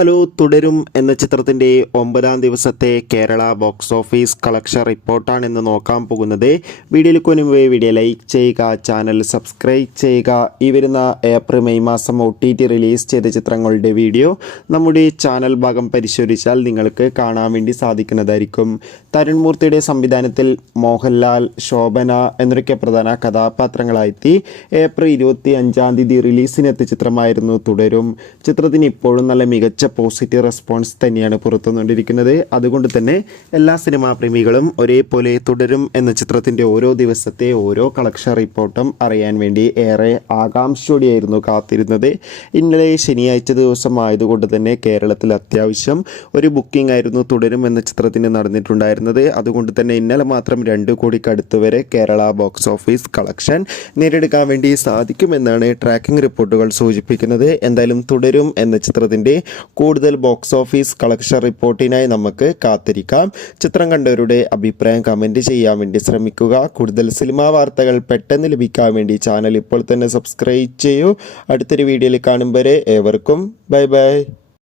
Hello തുടരും എന്ന ചിത്രത്തിൻ്റെ 9-ാം ദിവസത്തെ കേരള ബോക്സ് ഓഫീസ് കളക്ഷൻ റിപ്പോർട്ടാണ് ഇന്ന് നോക്കാൻ പോകുന്നത്. വീഡിയോയിൽ മുൻപ് വീഡിയോ ലൈക്ക് ചെയ്യുക, ചാനൽ സബ്സ്ക്രൈബ് ചെയ്യുക. ഈ വരുന്ന ഏപ്രിൽ മെയ് മാസം OTT റിലീസ് ചെയ്ത ചിത്രങ്ങളുടെ വീഡിയോ നമ്മുടെ ചാനൽ ഭാഗം പരിശോധിച്ചാൽ നിങ്ങൾക്ക് കാണാൻ വേണ്ടി സാധിക്കുന്നതായിരിക്കും. തരുൺമൂർത്തിയുടെ സംവിധാനത്തിൽ മോഹൻലാൽ, ശോഭന എന്നൊക്കെ പ്രധാന കഥാപാത്രങ്ങളായെത്തി ഏപ്രിൽ 25-ാം തീയതി റിലീസിനെത്തിയ ചിത്രമായിരുന്നു തുടരും. ചിത്രത്തിന് ഇപ്പോഴും നല്ല മികച്ച പോസിറ്റീവ് റെസ്പോൺസ് തന്നെയാണ് പുറത്തുവന്നുകൊണ്ടിരിക്കുന്നത്. അതുകൊണ്ട് തന്നെ എല്ലാ സിനിമാ പ്രേമികളും ഒരേപോലെ തുടരും എന്ന ചിത്രത്തിൻ്റെ ഓരോ ദിവസത്തെ ഓരോ കളക്ഷൻ റിപ്പോർട്ടും അറിയാൻ വേണ്ടി ഏറെ ആകാംക്ഷയോടെയായിരുന്നു കാത്തിരുന്നത്. ഇന്നലെ ശനിയാഴ്ച ദിവസം ആയതുകൊണ്ട് തന്നെ കേരളത്തിൽ അത്യാവശ്യം ഒരു ബുക്കിംഗ് ആയിരുന്നു തുടരും എന്ന ചിത്രത്തിന് നടന്നിട്ടുണ്ടായിരുന്നത്. അതുകൊണ്ട് തന്നെ ഇന്നലെ മാത്രം 2 കോടിക്കടുത്ത് വരെ കേരള ബോക്സ് ഓഫീസ് കളക്ഷൻ നേടിയെടുക്കാൻ വേണ്ടി സാധിക്കുമെന്നാണ് ട്രാക്കിംഗ് റിപ്പോർട്ടുകൾ സൂചിപ്പിക്കുന്നത്. എന്തായാലും തുടരും എന്ന ചിത്രത്തിൻ്റെ കൂടുതൽ ബോക്സ് ഓഫീസ് കളക്ഷൻ റിപ്പോർട്ടിനായി നമുക്ക് കാത്തിരിക്കാം. ചിത്രം കണ്ടവരുടെ അഭിപ്രായം കമൻറ്റ് ചെയ്യാൻ വേണ്ടി ശ്രമിക്കുക. കൂടുതൽ സിനിമാ വാർത്തകൾ പെട്ടെന്ന് ലഭിക്കാൻ വേണ്ടി ചാനൽ ഇപ്പോൾ തന്നെ സബ്സ്ക്രൈബ് ചെയ്യൂ. അടുത്തൊരു വീഡിയോയിൽ കാണും വരെ ഏവർക്കും ബൈ ബൈ.